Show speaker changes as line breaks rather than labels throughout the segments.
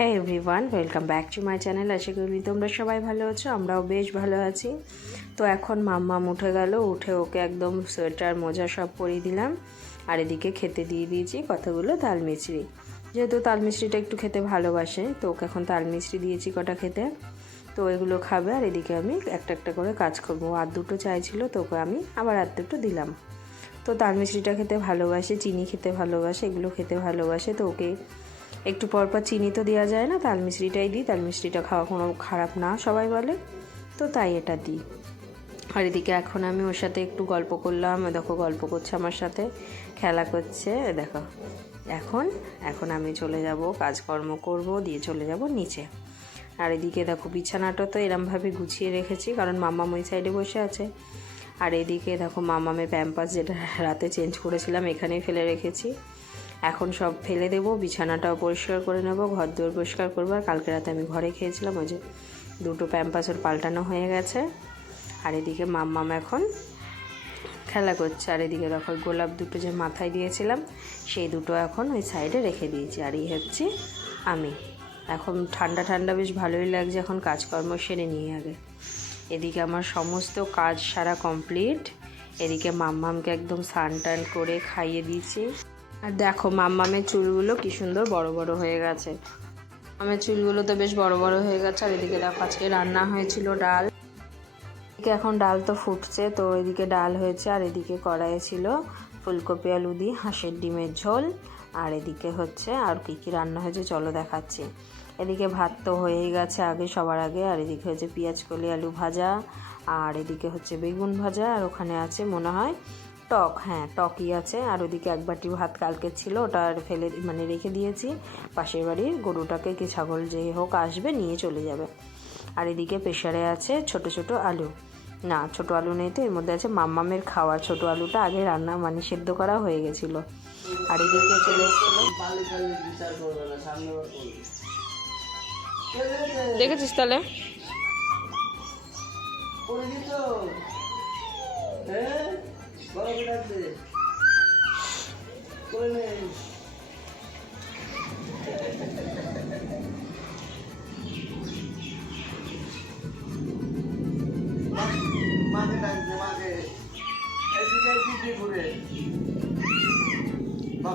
হ্যাঁ everyone welcome back to my channel আশা করি তোমরা সবাই ভালো আছো, আমরাও বেশ ভালো আছি। তো এখন মাম্মাম উঠে গেল, উঠে ওকে একদম সোয়েটার, মোজা সব পরিয়ে দিলাম। আর এদিকে খেতে দিয়ে দিয়েছি কতগুলো তাল মিছরি যেহেতু তাল মিছরিটা একটু খেতে ভালোবাসে, তো ওকে এখন তাল মিছরি দিয়েছি কটা খেতে। তো এগুলো খাবে আর এদিকে আমি একটা একটা করে কাজ করব। আর দুটো চাইছিল, তো ওকে আমি আবার আর দুটো দিলাম। তো তাল মিছরিটা খেতে ভালোবাসে, চিনি খেতে ভালোবাসে, এগুলো খেতে ভালোবাসে, তো ওকে একটু পর পর চিনি তো দেওয়া যায় না, তাল মিশ্রিটাই দিই, তাল মিষ্টিটা খাওয়া কোনো খারাপ না, সবাই বলে। তো তাই এটা দিই। আর এদিকে এখন আমি ওর সাথে একটু গল্প করলাম, দেখো গল্প করছে আমার সাথে, খেলা করছে, দেখো। এখন এখন আমি চলে যাব, কাজকর্ম করব, দিয়ে চলে যাব নিচে। আর এদিকে দেখো বিছানাটা তো এরমভাবে গুছিয়ে রেখেছি, কারণ মামাম ওই সাইডে বসে আছে। আর এদিকে দেখো মামামে প্যাম্পাস যেটা রাতে চেঞ্জ করেছিলাম, এখানেই ফেলে রেখেছি। এখন সব ফেলে দেবো, বিছানাটাও পরিষ্কার করে নেব ঘর দুয়ার পরিষ্কার করব, আর কালকে রাতে আমি ঘরে খেয়েছিলাম, ওই যে দুটো প্যাম্পাসের পাল্টানো হয়ে গেছে। আর এদিকে মাম্মাম এখন খেলা করছে, আর এদিকে দেখো গোলাপ দুটো যে মাথায় দিয়েছিলাম, সেই দুটো এখন ওই সাইডে রেখে দিয়েছি, আর এই হচ্ছে আমি। এখন ঠান্ডা ঠান্ডা বেশ ভালোই লাগছে, এখন কাজকর্ম সেরে নিয়ে আগে। এদিকে আমার সমস্ত কাজ সারা কমপ্লিট, এদিকে মাম্মামকে একদম স্নান টান করে খাইয়ে দিয়েছি। আর দেখো, মাম্মামের চুলগুলো কি সুন্দর বড় বড় হয়ে গেছে। মামের চুলগুলো তো বেশ বড় বড় হয়ে গেছে, আর এদিকে দেখো, আজকে রান্না হয়েছিল ডাল। এদিকে এখন ডাল তো ফুটছে, তো এদিকে ডাল হয়েছে, আর এদিকে কড়াইয়ে ছিল ফুলকপি, আলু দিয়ে হাঁসের ডিমের ঝোল। আর এদিকে হচ্ছে আর কী কী রান্না হয়েছে, চলো দেখাচ্ছি। এদিকে ভাত তো হয়েই গেছে আগে, সবার আগে। আর এদিকে হচ্ছে পেঁয়াজ, কলি, আলু ভাজা। আর এদিকে হচ্ছে বেগুন ভাজা, আর ওখানে আছে, মনে হয় টক হ্যাঁ টকই আছে। আর ওদিকে এক বাটি ভাত কালকে ছিল, ওটা আর ফেলে মানে রেখে দিয়েছি। পাশের বাড়ির গরুটাকে কি ছাগল যে হোক আসবে নিয়ে চলে যাবে। আর এদিকে প্রেশারে আছে ছোট ছোট আলু। না, ছোট আলু নেই তো, এর মধ্যে আছে মাম্মামের খাওয়া। ছোট আলুটা আগে রান্না মানে সেদ্ধ করা হয়ে গেছিল। আর এদিকে চলে এসেছিল। দেখেছিস তাহলে?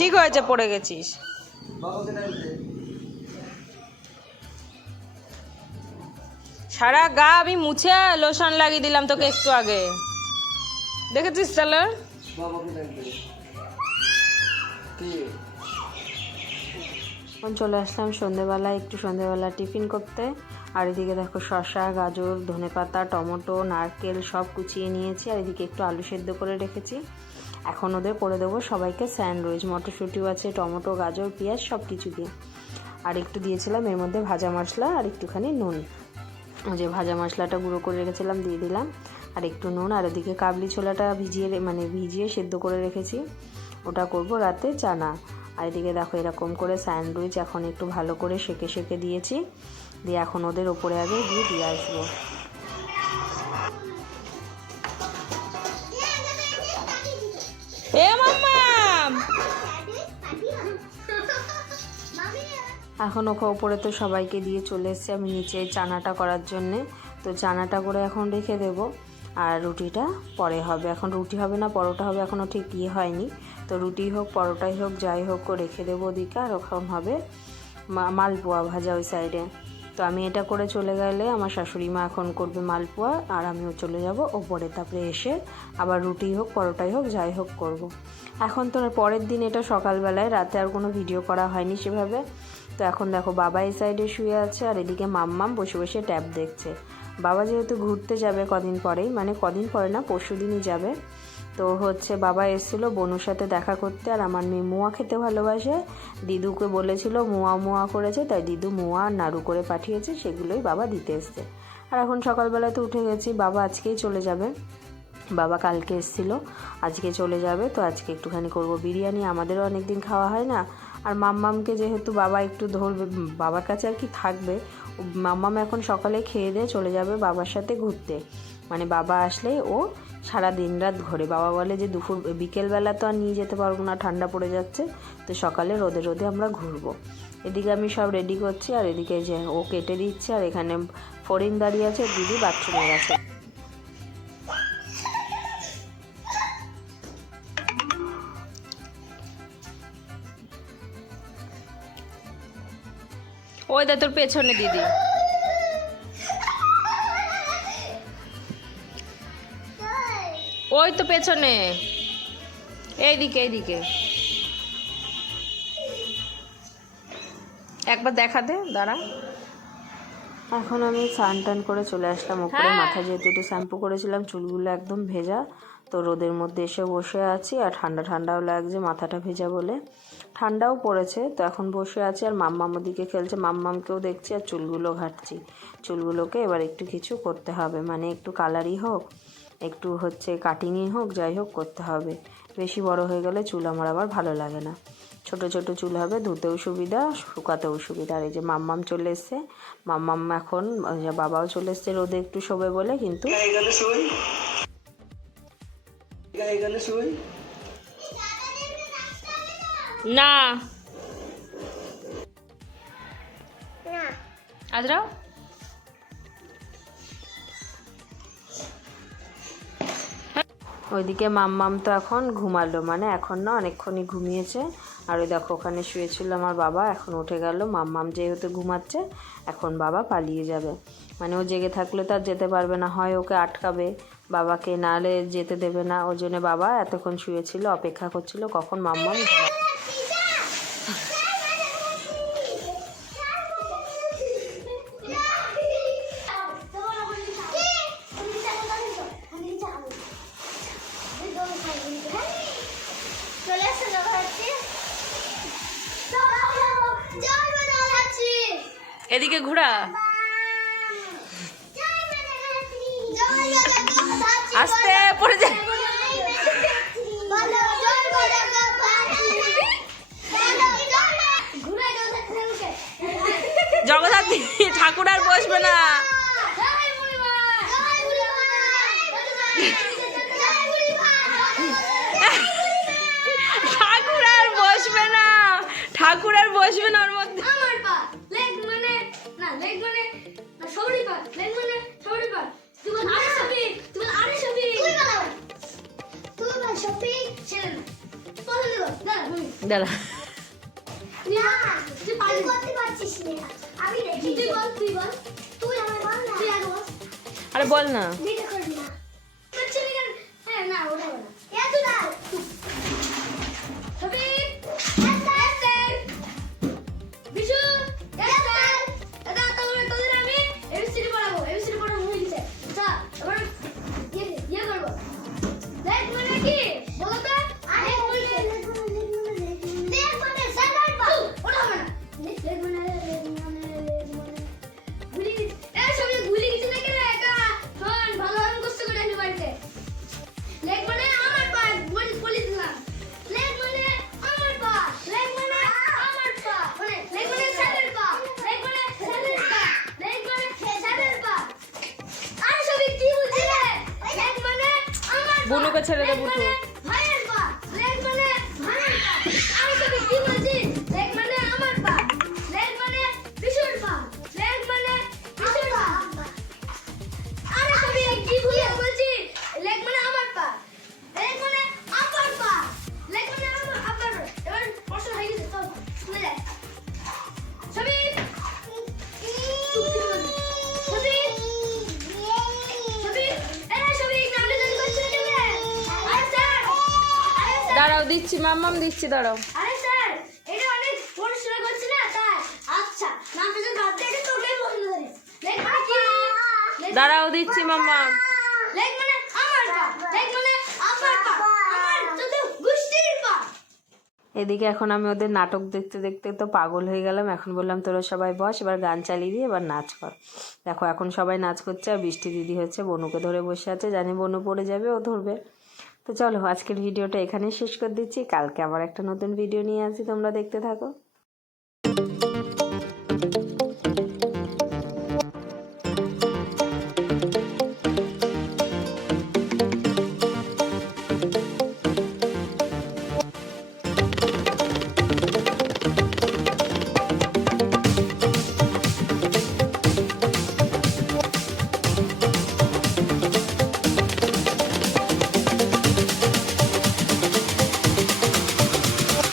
ঠিক হয়েছে পড়ে গেছিস। সারা গা আমি মুছে লোশন লাগিয়ে দিলাম তোকে একটু আগে। দেখেছিস এখন চলে আসলাম সন্ধেবেলা একটু সন্ধেবেলা টিফিন করতে। আর এদিকে দেখো শসা, গাজর ধনেপাতা টমেটো, নারকেল সব কুচিয়ে নিয়েছি, আর এদিকে একটু আলু সেদ্ধ করে রেখেছি। এখন ওদের করে দেবো সবাইকে স্যান্ডউইচ, মটরশুঁটিও আছে, টমেটো, গাজর, পেঁয়াজ সব কিছু দিয়ে। আর একটু দিয়েছিলাম এর মধ্যে ভাজা মশলা আর একটুখানি নুন। যে ভাজা মশলাটা গুঁড়ো করে রেখেছিলাম, দিয়ে দিলাম। আর একটু নুন আর এদিকে কাবলি ছোলাটা ভিজিয়ে মানে ভিজিয়ে সেদ্ধ করে রেখেছি। ওটা করব রাতে চানা। আর এদিকে দেখো এরকম করে স্যান্ডউইচ এখন একটু ভালো করে সেকে সেকে দিয়েছি। দিয়ে এখন ওদের ওপরে আগে দিয়ে দিয়ে আসব। এ মাম্মাম এখন ওকে ওপরে তো সবাইকে দিয়ে চলে এসেছি আমি নিচে চানাটা করার জন্যে। তো চানাটা করে এখন রেখে দেবো। আর রুটিটা পরে হবে। এখন রুটি হবে না, পরোটা হবে এখনও ঠিক ইয়ে হয়নি। তো রুটি হোক, পরোটাই হোক, যাই হোক রেখে দেবো ওদিকে। আর ওখান হবে মালপোয়া ভাজা ওই সাইডে। তো আমি এটা করে চলে গেলে আমার শাশুড়ি মা এখন করবে মালপোয়া, আর আমিও চলে যাব ওপরে। তারপরে এসে আবার রুটি হোক, পরোটাই হোক, যাই হোক করব। এখন তো পরের দিন এটা সকালবেলায়, রাতে আর কোনো ভিডিও করা হয়নি সেভাবে। তো এখন দেখো, বাবা এই সাইডে শুয়ে আছে, আর এদিকে মাম্মাম বসে বসে ট্যাব দেখছে। বাবা যেহেতু ঘুরতে যাবে কদিন পরেই মানে কদিন পরে না পরশু দিনই যাবে। তো হচ্ছে বাবা এসেছিল বনুর সাথে দেখা করতে, আর আমার মেয়ে মোয়া খেতে ভালোবাসে। দিদুকে বলেছিল মোয়া মোয়া করেছে, তাই দিদু মোয়া আর নাড়ু করে পাঠিয়েছে, সেগুলোই বাবা দিতে এসছে। আর এখন সকালবেলা তো উঠে গেছি, বাবা আজকেই চলে যাবে। বাবা কালকে এসেছিল, আজকে চলে যাবে, তো আজকে একটুখানি করব। বিরিয়ানি আমাদেরও অনেক দিন খাওয়া হয় না আর মাম্মামকে যেহেতু বাবা একটু ধরবে বাবার কাছে আর কি থাকবে মাম্মাম এখন সকালে খেয়ে দিয়ে চলে যাবে বাবার সাথে ঘুরতে। মানে বাবা আসলেই ও সারা দিন রাত ঘোরে। বাবা বলে যে দুপুর, বিকেলবেলা তো আর নিয়ে যেতে পারব না, ঠান্ডা পড়ে যাচ্ছে, তো সকালে রোদে রোদে আমরা ঘুরবো। এদিকে আমি সব রেডি করছি আর এদিকে যে ও কেটে দিচ্ছে আর এখানে ফরিন দাঁড়িয়ে আছে, দিদি বাথরুমে গেছে। ওই দা তোর পেছনে দিদি ওই তো পেছনে। এইদিকে এইদিকে। একবার দেখা দে দাঁড়া। এখন আমি স্নান টান করে চলে আসলাম ওপরে মাথা যেহেতু একটু শ্যাম্পু করেছিলাম চুলগুলো একদম ভেজা। তো রোদের মধ্যে এসে বসে আছি আর ঠান্ডা ঠান্ডাও লাগছে, মাথাটা ভেজা বলে। ঠান্ডাও পড়েছে, তো এখন বসে আছি আর মাম্মাম ওদিকে খেলছে। মাম্মামকেও দেখছি আর চুলগুলো ঘাটছি। চুলগুলোকে এবার একটু কিছু করতে হবে মানে একটু কালারই হোক, একটু হচ্ছে কাটিংই হোক, যাই হোক করতে হবে। বেশি বড় হয়ে গেলে চুল আমার আবার ভালো লাগে না। ছোট ছোট চুল হবে, ধুতেও সুবিধা, শুকাতেও সুবিধা। আর এই যে মাম্মাম চলে এসছে, মাম্মাম এখন বাবাও চলে এসছে রোদে একটু শোবে বলে, কিন্তু
এখানে শুই
না। আজরাও? ওইদিকে মাম্মাম তো এখন ঘুমালো মানে এখন না অনেকক্ষণই ঘুমিয়েছে। আর ওই দেখো ওখানে শুয়েছিল আমার বাবা এখন উঠে গেল। মাম্মাম যেহেতু ঘুমাচ্ছে এখন বাবা পালিয়ে যাবে। মানে ও জেগে থাকলে তো আর যেতে পারবে না হয় ওকে আটকাবে। বাবাকে নাহলে যেতে দেবে না। ওই জন্য বাবা এতক্ষণ শুয়েছিল অপেক্ষা করছিল কখন মাম্মাম ঘুমাবে।
চলে এসে যাচ্ছি জয় মা যাচ্ছি
এদিকে ঘোরা আস্তে পড়ে যায়। জগদ্ধাত্রী ঠাকুর আর বসবে না। ঠাকুর আর বসবে না। ঠাকুর আর বসবে না ওর মধ্যে।
আমার পা, লেগ মানে না, লেগ মানে না পা, লেগ মানে বল আরে বল না।
বুনুকে ছেড়ে দে, বুটু। মাম্মাম দিচ্ছি দাঁড়াও।
আরে স্যার এটা অনেক পড়াশোনা করছি না তাই। আচ্ছা যদি বাদ দিয়ে এটা তোকেই পছন্দ করে লেগ মানে কি?
দাঁড়াও দিচ্ছি মাম্মাম
লেগ মানে আমার পা। লেগ মানে আমার পা। আমার তো গুষ্টির পা।
এদিকে এখন আমি ওদের নাটক দেখতে দেখতে তো পাগল হয়ে গেলাম। এখন বললাম তোরা সবাই বস এবার গান চালিয়ে দিয়ে এবার নাচ কর। দেখো এখন সবাই নাচ করছে আর বৃষ্টি দিদি হচ্ছে বনুকে ধরে বসে আছে। জানি বনু পড়ে যাবে ও ধরবে। তো চলো আজকের ভিডিওটা এখানেই শেষ করে দিচ্ছি। কালকে আবার একটা নতুন ভিডিও নিয়ে আসি, তোমরা দেখতে থাকো।